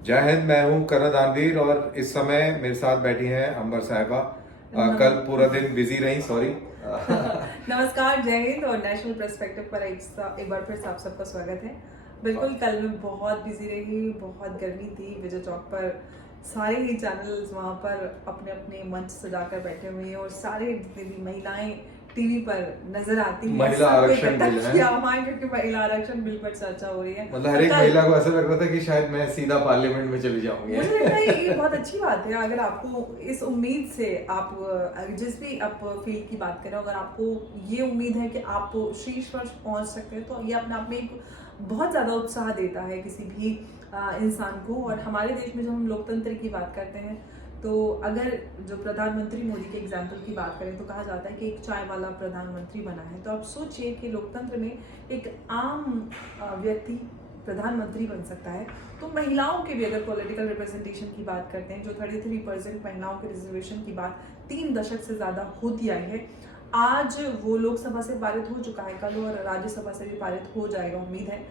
जय हिंद। मैं हूं करण दानवीर और इस समय मेरे साथ बैठी हैं अंबर साहिबा। कल पूरा दिन बिजी रही, सॉरी। नमस्कार, जय हिंद और नेशनल पर्सपेक्टिव पर एक बार फिर से आप सबका स्वागत है। बिल्कुल, कल मैं बहुत बिजी रही, बहुत गर्मी थी। विजय चौक पर सारे ही चैनल्स वहाँ पर अपने अपने मंच सजाकर बैठे हुए हैं और सारे जितनी भी महिलाएं टीवी पर नजर आती हैं, महिला सबको आरक्षण इकट्ठा बिल है। किया वहाँ, क्योंकि महिला आरक्षण बिल पर चर्चा हो रही है। मतलब हर एक महिला को ऐसा लग रहा था कि शायद मैं सीधा पार्लियामेंट में चली जाऊंगी। मुझे लगता है ये बहुत अच्छी बात है। अगर आपको इस उम्मीद से आप जिस भी आप फील्ड की बात करें, अगर आपको ये उम्मीद है कि आप शीर्ष पर पहुंच सकते हैं, तो ये अपने आप में एक बहुत ज़्यादा उत्साह देता है किसी भी इंसान को। और हमारे देश में जब हम लोकतंत्र की बात करते हैं, तो अगर जो प्रधानमंत्री मोदी के एग्जाम्पल की बात करें, तो कहा जाता है कि एक चाय वाला प्रधानमंत्री बना है। तो आप सोचिए कि लोकतंत्र में एक आम व्यक्ति प्रधानमंत्री बन सकता है। तो महिलाओं के भी अगर पॉलिटिकल रिप्रेजेंटेशन की बात करते हैं, जो 33% महिलाओं के रिजर्वेशन की बात 3 दशक से ज़्यादा होती आई है, आज वो लोकसभा से पारित हो चुका है, कल और राज्यसभा से भी पारित हो जाएगा, उम्मीद है।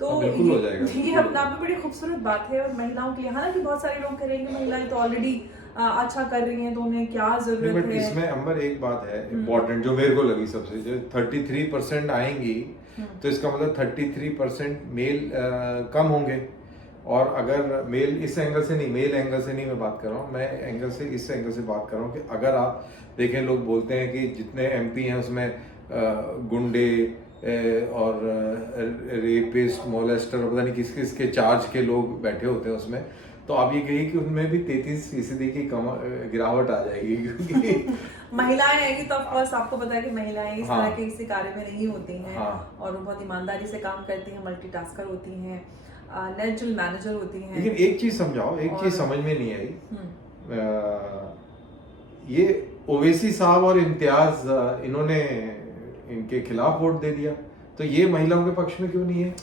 तो बिल्कुल हो जाएगा, ये अपने आप में बड़ी खूबसूरत बात है। और महिलाओं के लिए, हालांकि बहुत सारे लोग कहेंगे महिलाएं तो ऑलरेडी अच्छा कर रही हैं, तो उन्हें क्या जरूरत है। इसमें अंबर एक बात है इम्पोर्टेंट जो मेरे को लगी सबसे, जो 33% आएंगी तो इसका मतलब 33% मेल कम होंगे। और अगर मेल इस एंगल से नहीं, मेल एंगल से नहीं मैं बात कर रहा हूँ, मैं एंगल से इस एंगल से बात कर रहा हूँ कि अगर आप देखें, लोग बोलते हैं कि जितने एमपी हैं उसमें गुंडे और रेपिस्ट, मोलेस्टर, पता नहीं किस किस के चार्ज के लोग बैठे होते हैं उसमें, तो आप ये कहिए कि उनमें भी 33% की गिरावट आ जाएगी क्योंकि महिलाएं आएंगी तो ऑफकोर्स आपको पता है कि महिलाएं इस तरह के किसी कार्य में नहीं होती हैं। और वो बहुत ईमानदारी से काम करती हैं, मल्टीटास्कर होती हैं, नेचुरल मैनेजर होती हैं। लेकिन एक चीज समझाओ, एक चीज समझ में नहीं आई। ये ओवैसी साहब और इम्तियाज, इन्होंने इनके खिलाफ वोट दे दिया, तो ये महिलाओं के पक्ष में क्यों नहीं है?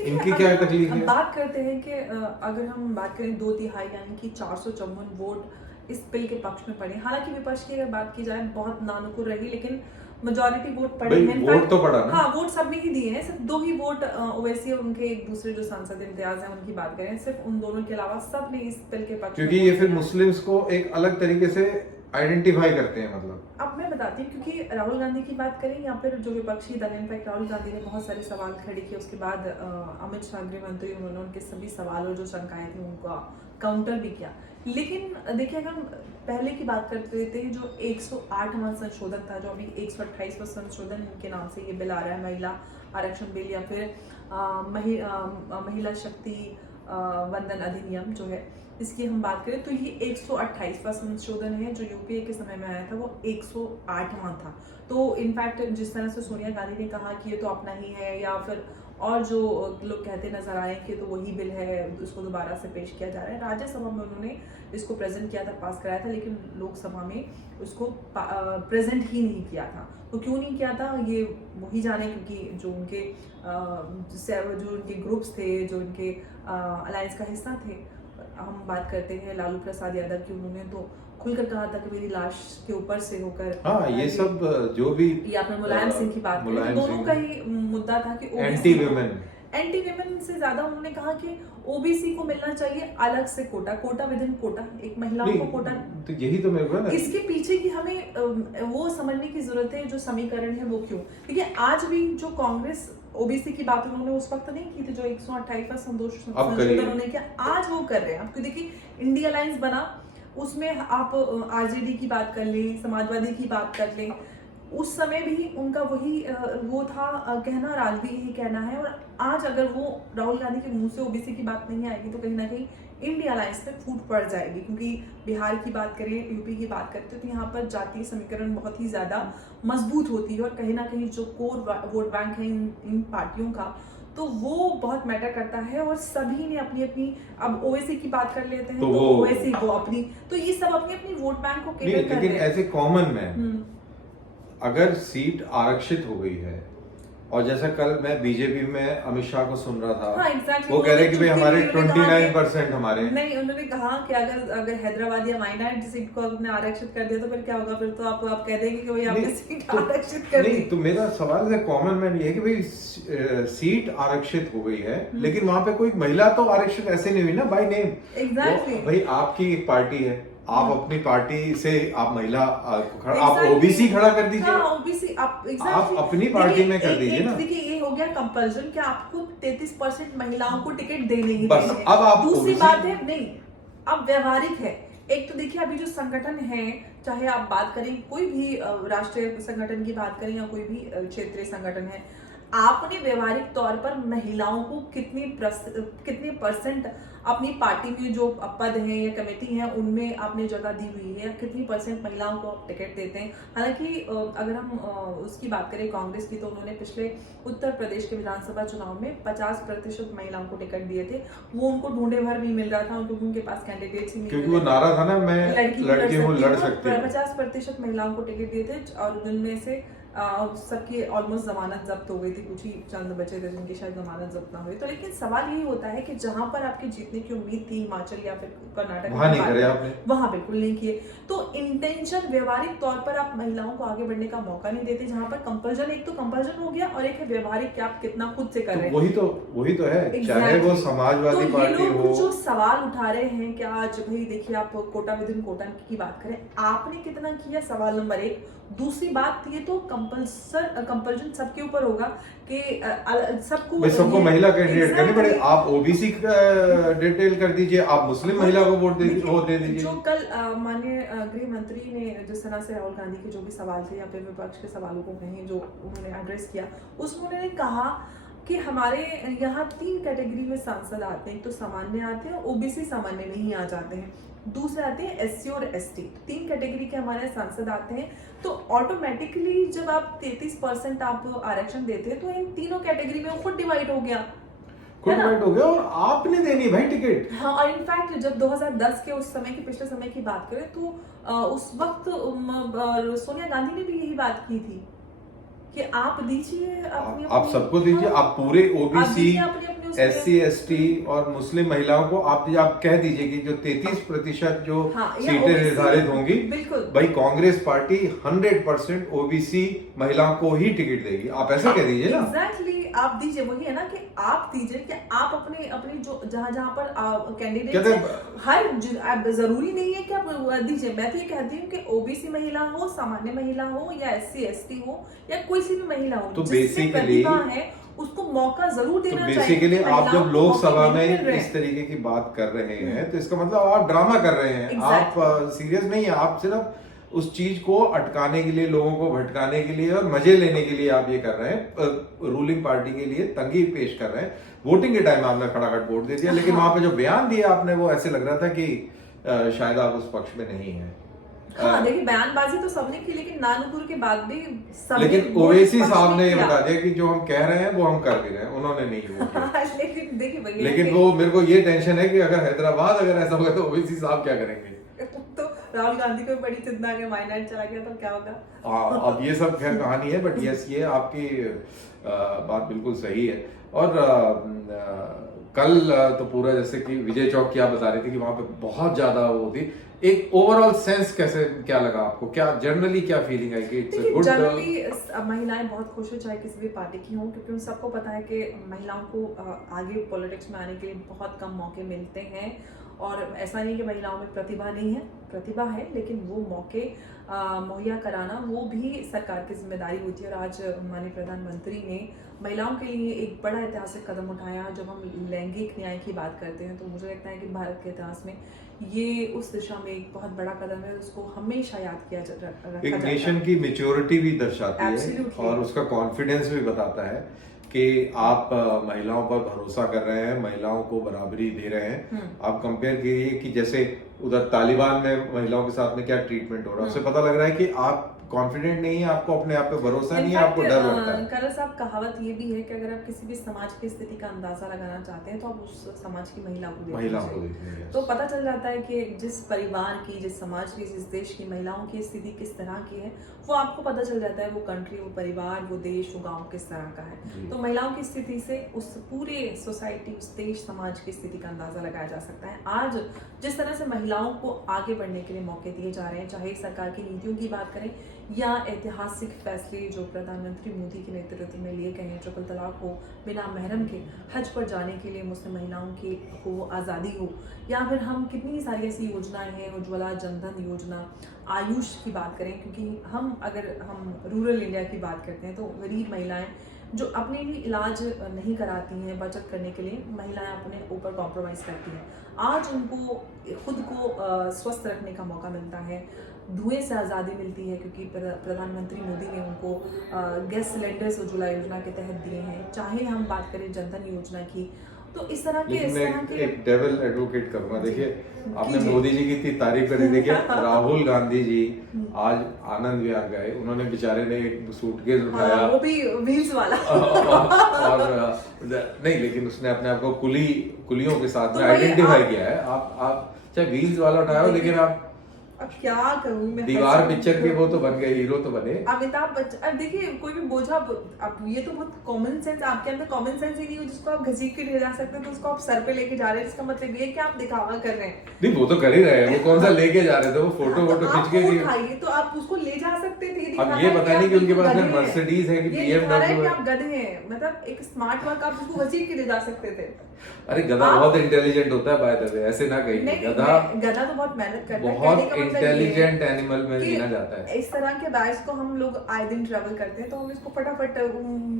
इनकी क्या तकलीफ है? बात करते हैं कि अगर हम बात करें 2/3 यानी कि 454 वोट इस बिल के पक्ष में पड़े। हालांकि विपक्ष की अगर बात की जाए बहुत नानुकुर रही, लेकिन मेजॉरिटी वोट पड़े हैं। वोट तो पड़ा ना? हाँ, वोट सबने ही दिए हैं। सिर्फ 2 ही वोट ओवैसी और उनके एक दूसरे जो सांसद इम्तियाज हैं उनकी बात करें, सिर्फ उन दोनों के अलावा सब ने इस बिल के पक्ष क्योंकि ये फिर मुस्लिम्स को एक अलग तरीके से आइडेंटिफाई करते हैं। मतलब अब मैं बताती हूँ, क्योंकि राहुल गांधी की बात करें या फिर जो विपक्षी दल, इनफैक्ट राहुल गांधी ने बहुत सारे सवाल खड़े किए। उसके बाद अमित शाह गृह मंत्री, उन्होंने उनके सभी सवालों जो शंकाएं थी उनका काउंटर भी किया। लेकिन देखिए, अगर हम पहले की बात करते थे, जो 108वां संशोधन था, जो अभी 128वां संशोधन इनके नाम से ये बिल आ रहा है, महिला आरक्षण बिल या फिर महिला शक्ति वंदन अधिनियम जो है, इसकी हम बात करें तो ये 128वां संशोधन है। जो यूपीए के समय में आया था वो 108वां था। तो इनफैक्ट जिस तरह से सोनिया गांधी ने कहा कि ये तो अपना ही है, या फिर और जो लोग कहते नजर आए कि तो वही बिल है, इसको दोबारा से पेश किया जा रहा है। राज्यसभा में उन्होंने इसको प्रेजेंट किया था, पास कराया था, लेकिन लोकसभा में उसको प्रेजेंट ही नहीं किया था। तो क्यों नहीं किया था ये वही जाने, क्योंकि जो उनके ग्रुप्स थे, जो उनके अलायंस का हिस्सा थे, हम बात करते हैं लालू प्रसाद यादव की, उन्होंने तो खुलकर कहा था कि मेरी लाश के ऊपर से होकर ये सब जो भी, या फिर मुलायम सिंह की बात करें, तो दोनों का ही मुद्दा था कि एंटी विमेन से ज्यादा उन्होंने कहा कि ओबीसी को मिलना चाहिए अलग से कोटा विद इन कोटा, एक महिलाओं को कोटा। तो यही तो मेरे को ना, इसके पीछे की हमें वो समझने की जरूरत है, जो समीकरण है वो क्यों। क्योंकि आज भी जो कांग्रेस ओबीसी की बात उन्होंने उस वक्त नहीं की थी, जो 128वां संशोधन उन्होंने किया, आज वो कर रहे हैं। आपको देखिए, इंडिया अलायंस बना, उसमें आप आरजेडी की बात कर लें, समाजवादी की बात कर लें, उस समय भी उनका वही वो था कहना, राज भी यही कहना है। और आज अगर वो राहुल गांधी के मुंह से ओबीसी की बात नहीं आएगी, तो कहीं ना कहीं इंडिया अलायंस पे फूट पड़ जाएगी। क्योंकि बिहार की बात करें, यूपी की बात करते तो यहाँ पर जातीय समीकरण बहुत ही ज्यादा मजबूत होती है, और कहीं ना कहीं जो कोर वोट बैंक है इन पार्टियों का, तो वो बहुत मैटर करता है। और सभी ने अपनी अपनी, अब ओवैसी की बात कर लेते हैं, तो ओवैसी वो अपनी, तो ये सब अपनी अपनी वोट बैंक को केटर कर रहे हैं। लेकिन ऐसे कॉमन में अगर सीट आरक्षित हो गई है और जैसा कल मैं बीजेपी में अमित शाह को सुन रहा था, हाँ एग्जैक्टली, वो कह रहे कि भाई हमारे उन्होंने कहा 29% हमारे हैं। नहीं, उन्होंने कहा कि अगर हैदराबाद या माइनॉरिटी सीट को आपने आरक्षित कर दिया तो फिर क्या होगा, फिर तो आप कह देंगे कि भाई आपने नहीं, सीट आरक्षित कर दी। नहीं तो मेरा सवाल है कॉमन मैन ये है कि भाई सीट आरक्षित हो गई है, लेकिन वहां पे कोई महिला तो आरक्षित ऐसे नहीं हुई ना बाय नेम। एग्जैक्टली, भाई आपकी एक पार्टी है, आप अपनी पार्टी से आप महिला आप Exactly. ओबीसी खड़ा कर दीजिए, हाँ, ओबीसी आप आप अपनी पार्टी में कर दीजिए ना। देखिए ये हो गया कंपल्सन कि आपको 33% महिलाओं को टिकट देने ही बस, देने हैं। अब आप दूसरी OBC बात है नहीं, अब व्यवहारिक है। एक तो देखिए अभी जो संगठन है, चाहे आप बात करें कोई भी राष्ट्रीय संगठन की बात करें या कोई भी क्षेत्रीय संगठन है, आपने व्यवहारिक तौर पर महिलाओं को कितने परसेंट अपनी पार्टी में जो पद हैं या कमेटी हैं उनमें आपने जगह दी हुई है, कितनी परसेंट महिलाओं को आप टिकट देते हैं। हालांकि अगर हम उसकी बात करें कांग्रेस की, तो उन्होंने पिछले उत्तर प्रदेश के विधानसभा चुनाव में 50% महिलाओं को टिकट दिए थे। वो उनको ढूंढे भर भी मिल रहा था क्योंकि उनके पास कैंडिडेट्स ही नहीं, क्योंकि वो नारा था ना, मैं लड़की हूँ, लड़ सकती हूँ। 50% महिलाओं को टिकट दिए थे और जिनमें से सबकी ऑलमोस्ट जमानत जब्त हो गई थी, कुछ ही चंद बचे थे जिनकी शायद जमानत जब्त ना हुई। तो लेकिन सवाल यही होता है कि जहां पर आपके जीतने की उम्मीद थी हिमाचल या फिर कर्नाटक, वहां नहीं करे आपने, वहां बिल्कुल नहीं किए। तो इंटेंशन व्यवहारिक तौर पर आप महिलाओं को आगे बढ़ने का मौका नहीं देते, जहां पर कंपल्जन, एक तो कंपल्जन हो गया और एक है व्यवहारिक कि आप कितना खुद से कर रहे हैं। वही तो है, चाहे वो समाजवादी तो पार्टी हो। जो सवाल उठा रहे हैं कि आज भाई देखिए आप कोटा विद इन कोटा की बात करें, आपने कितना किया, सवाल नंबर 1। दूसरी बात ये तो कंपल्सन सबके ऊपर होगा कि सबको महिला कैंडिडेट करनी पड़ेगी। आप ओबीसी डिटेल कर दीजिए, आप मुस्लिम महिला को वोट दे दीजिए। जो कल माननीय गृह मंत्री ने जिस तरह से राहुल गांधी के जो भी सवाल थे या फिर विपक्ष के सवालों को कहीं जो उन्होंने एड्रेस किया, उसमें उन्होंने कहा कि हमारे यहाँ 3 कैटेगरी में सांसद आते हैं, तो सामान्य आते हैं, ओबीसी सामान्य नहीं आ जाते हैं, दूसरे आते हैं एससी और एसटी। 3 कैटेगरी के हमारे सांसद आते हैं। तो ऑटोमेटिकली जब आप 33% आप आरक्षण देते हैं तो इन तीनों कैटेगरी में खुद डिवाइड हो गया, खुद डिवाइड हो गया और आपने देनी भाई टिकट। हाँ, और इनफैक्ट जब 2010 के उस समय की, पिछले समय की बात करें तो उस वक्त सोनिया गांधी ने भी यही बात की थी कि आप दीजिए, आप सबको दीजिए, आप पूरे ओबीसी, एससी एसटी और मुस्लिम महिलाओं को आप कह दीजिए कि जो 33% जो सीटें निर्धारित होंगी, भाई कांग्रेस पार्टी 100% ओबीसी महिलाओं को ही टिकट देगी, आप ऐसे कह दीजिए ना। एग्जैक्टली, आप दीजिए, वही है ना कि आप दीजिए कि आप अपने जो जहां पर कैंडिडेट हर जरूरी नहीं है कि आप दीजिए। मैं तो ये कहती हूँ कि ओबीसी महिला हो, सामान्य महिला हो या एससी एसटी हो या कोई सी भी महिला हो, तो जिससे प्रतिभा है उसको मौका जरूर देना चाहिए। बेसिकली आप जब लोकसभा में इस तरीके की बात कर रहे हैं तो इसका मतलब आप ड्रामा कर रहे हैं, आप सीरियस नहीं है, आप सिर्फ उस चीज को अटकाने के लिए, लोगों को भटकाने के लिए और मजे लेने के लिए आप ये कर रहे हैं, रूलिंग पार्टी के लिए तंगी पेश कर रहे हैं। वोटिंग के टाइम आपने खड़ाखट वोट दे दिया, लेकिन वहां पे जो बयान दिया आपने वो ऐसे लग रहा था कि शायद आप उस पक्ष में नहीं है। हाँ, देखिए बयानबाजी तो सबने की, लेकिन नानुपुर के बाद भी लेकिन ओवैसी साहब ने ये बता दिया कि जो हम कह रहे हैं वो हम कर भी रहे हैं, उन्होंने नहीं किया। लेकिन देखिए, लेकिन वो मेरे को ये टेंशन है कि अगर हैदराबाद अगर ऐसा होगा तो ओवैसी साहब क्या करेंगे। तो राहुल गांधी को बड़ी चिंता के माइनॉट चला गया तो क्या होगा। हाँ, अब ये सब खैर कहानी है, बट यस ये आपकी बात बिल्कुल सही है। और कल तो पूरा जैसे कि विजय चौक की आप बता रहे थे कि वहां पे बहुत ज्यादा वो थी, एक ओवरऑल सेंस कैसे, क्या लगा आपको, क्या जनरली क्या फीलिंग आई कि इट्स अ गुड। जनरली महिलाएं बहुत खुश है, चाहे किसी भी पार्टी की हों, क्योंकि उन सबको पता है कि महिलाओं को आगे पॉलिटिक्स में आने के लिए बहुत कम मौके मिलते हैं। और ऐसा नहीं कि महिलाओं में प्रतिभा नहीं है, प्रतिभा है, लेकिन वो मौके मुहैया कराना वो भी सरकार की जिम्मेदारी होती है। और आज माननीय प्रधानमंत्री ने महिलाओं के लिए एक बड़ा ऐतिहासिक कदम उठाया। जब हम लैंगिक न्याय की बात करते हैं तो मुझे लगता है कि भारत के इतिहास में ये उस दिशा में एक बहुत बड़ा कदम है, उसको हमेशा याद किया रखा एक जाता नेशन है। की मैच्योरिटी भी दर्शाती है Absolutely. और उसका कॉन्फिडेंस भी बताता है कि आप महिलाओं पर भरोसा कर रहे हैं, महिलाओं को बराबरी दे रहे हैं। आप कंपेयर कीजिए कि जैसे उधर तालिबान में महिलाओं के साथ में क्या ट्रीटमेंट हो रहा है, उससे पता लग रहा है कि आप कॉन्फिडेंट नहीं है, आपको अपने आप पे भरोसा नहीं है, इनफैक्ट आपको डर लगता है। करण साहब, कहावत ये भी है कि अगर आप किसी भी समाज की स्थिति का अंदाजा लगाना चाहते हैं तो आप उस समाज की महिला को महिलाओं को देखिए, देखेंगे। तो पता चल जाता है कि जिस परिवार की, जिस समाज की, जिस देश की महिलाओं की स्थिति किस तरह की है, वो आपको पता चल जाता है। वो कंट्री, वो परिवार, वो देश, वो गांव किस तरह का है। तो महिलाओं की स्थिति से उस पूरे सोसाइटी, उस देश, समाज की स्थिति का अंदाजा लगाया जा सकता है। आज जिस तरह से महिलाओं को आगे बढ़ने के लिए मौके दिए जा रहे हैं, चाहे सरकार की नीतियों की बात करें या ऐतिहासिक फैसले जो प्रधानमंत्री मोदी के नेतृत्व में लिए गए हैं, ट्रिपल तलाक हो, बिना महरम के हज पर जाने के लिए मुस्लिम महिलाओं की को आज़ादी हो, या फिर हम कितनी सारी ऐसी योजनाएं हैं, उज्ज्वला, जनधन योजना, आयुष की बात करें, क्योंकि अगर हम रूरल इंडिया की बात करते हैं तो गरीब महिलाएं जो अपने लिए इलाज नहीं कराती हैं, बचत करने के लिए महिलाएं अपने ऊपर कॉम्प्रोमाइज़ करती हैं। आज उनको खुद को स्वस्थ रखने का मौका मिलता है, धुएं से आज़ादी मिलती है, क्योंकि प्रधानमंत्री मोदी ने उनको गैस सिलेंडर्स उज्ज्वला योजना के तहत दिए हैं। चाहे हम बात करें जनधन योजना की, तो इस तरह के एक डेविल एडवोकेट करूंगा। देखिए, आपने कीजिए। मोदी जी की इतनी तारीफ करी, देखिए राहुल गांधी जी आज आनंद विहार गए, उन्होंने बेचारे ने एक सूटकेस उठाया, वो भी व्हील्स वाला और नहीं, लेकिन उसने अपने आप को कुलियों के साथ में आइडेंटिफाई किया है। आप चाहे व्हील्स वाला उठाए हो, लेकिन आप अब क्या करूं मैं, दीवार पिक्चर के वो तो बन गए, हीरो तो बने। अमिताभ बच्चन। अब देखिए, कोई भी बोझा, अब ये तो बहुत कॉमन सेंस, आपके अंदर कॉमन सेंस ही नहीं हो जिसको आप घसीट के ले जा सकते हैं, तो उसको आप सर पे लेके जा रहे हैं, इसका मतलब ये है कि आप दिखावा कर रहे हैं। नहीं, वो तो कर ही रहे हैं, वो कौन सा लेके जा रहे थे, वो फोटो खींच के नहीं। उठाइए तो आप उसको ले जा सकते थे। अब ये पता नहीं कि उनके पास में मर्सिडीज है कि BMW है, आप गधे हैं। मतलब एक स्मार्ट वर्क, आप उसको घसीट के ले जा सकते थे। अरे गधा बहुत इंटेलिजेंट होता है, बाय द वे, ऐसे ना कहिए। गधा तो बहुत मेहनत करता है, बहुत इंटेलिजेंट एनिमल में गिना जाता है। इस तरह के बैग्स को हम लोग आए दिन ट्रैवल करते हैं, तो हम इसको फटाफट,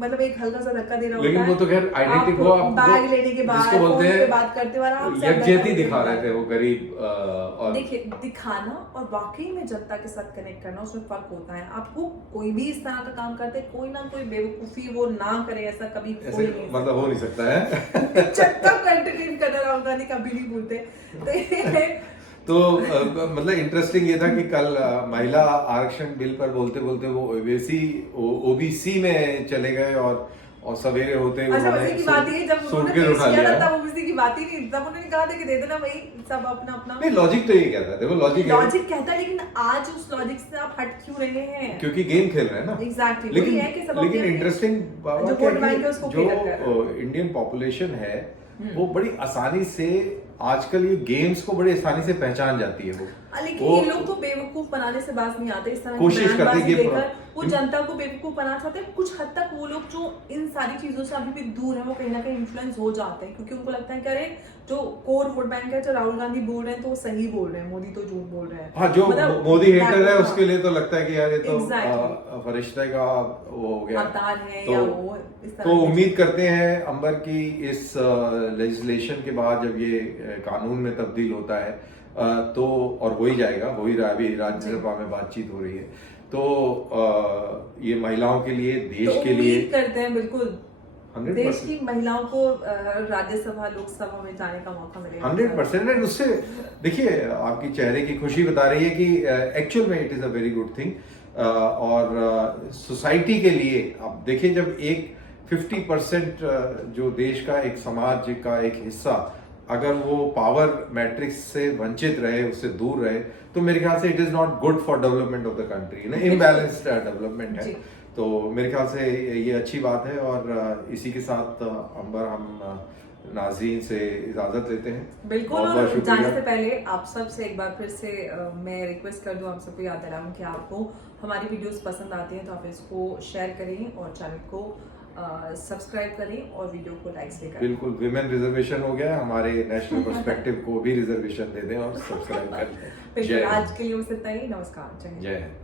मतलब एक हल्का सा धक्का देना होता है। लेकिन वो तो खैर आइडेंटिटी, वो आप बैग लेने के बाद जिसको बोलते हैं बात करते हुए आराम से यकजहती दिखा रहे थे वो गरीब। और देखिए, दिखाना और वाकई में जनता के साथ कनेक्ट करना, उसमें फर्क होता है। आपको कोई भी इस तरह का काम करते, कोई ना कोई बेवकूफी वो ना करे, ऐसा कभी ऐसे मतलब हो नहीं सकता है। चक्का कंटेंट करना राहुल गांधी कभी नहीं भूलते। तो मतलब इंटरेस्टिंग ये था कि कल महिला आरक्षण बिल पर बोलते बोलते वो ओबीसी में चले गए, और सवेरे होते उसी की बात है, जब उन्होंने पेश किया था तब ओबीसी की बात ही नहीं, तब उन्होंने कहा था कि दे देना भाई सब अपना अपना। नहीं, लॉजिक तो ये कहता है, देखो लॉजिक कहता है, लेकिन आज उस लॉजिक से आप हट क्यों रहे हैं? क्योंकि गेम खेल रहे हैं ना। एग्जैक्टली, लेकिन इंटरेस्टिंग जो इंडियन पॉपुलेशन है वो बड़ी आसानी से आजकल ये गेम्स को बड़ी आसानी से पहचान जाती है। लेकिन ये लोग तो बेवकूफ बनाने से बात नहीं आते, इस तरह कोशिश करते हैं, वो जनता को बेवकूफ बनाना चाहते हैं। कुछ हद तक वो लोग जो इन सारी चीजों से अभी भी दूर है, वो कहीं ना कहीं इन्फ्लुएंस हो जाते हैं, क्योंकि उनको लगता है कि अरे जो कोर वोट बैंक है, जो राहुल गांधी बोल रहे हैं तो वो सही बोल रहे हैं, मोदी तो झूठ बोल रहे हैं। हाँ, जो मोदी हेटर है उसके लिए तो लगता है कि यार ये तो फरिश्ते का वो हो गया, अवतार है, या वो इस तरह। तो उम्मीद करते हैं अंबर की इस लेजिस्लेशन के बाद जब ये कानून में तब्दील होता है तो, और हो ही जाएगा, हो ही रहा है, अभी राज्यसभा में बातचीत हो रही है, तो ये महिलाओं के लिए, देश के लिए करते हैं बिल्कुल 100%। देश की महिलाओं को राज्यसभा, लोकसभा में जाने का मौका मिलेगा 100%। उससे देखिए, आपकी चेहरे की खुशी बता रही है कि एक्चुअल में it is a very good thing. और सोसाइटी के लिए आप देखिए, जब एक 50% जो देश का एक समाज का एक हिस्सा अगर वो पावर मैट्रिक्स से वंचित रहे, उससे दूर रहे, तो मेरे ख्याल से it is not good for development of the country, ना इम्बैलेंस्ड डेवलपमेंट है। तो मेरे ख्याल से ये अच्छी बात है, और इसी के साथ अंबर हम नाज़रीन से इजाजत लेते हैं। बिल्कुल, और जाने से पहले आप सब से एक बार फिर से मैं रिक्वेस्ट कर दूं, आप सबको याद दिलाऊं कि आपको हमारी वीडियोस पसंद आती हैं तो आप इसको शेयर करें और चैनल को सब्सक्राइब करें और वीडियो को लाइक्स देकर। बिल्कुल, विमेन रिजर्वेशन हो गया, हमारे नेशनल पर्सपेक्टिव को भी रिजर्वेशन दे दें और सब्सक्राइब कर लें। आज के लिए बस इतना ही। नमस्कार, जय हिंद।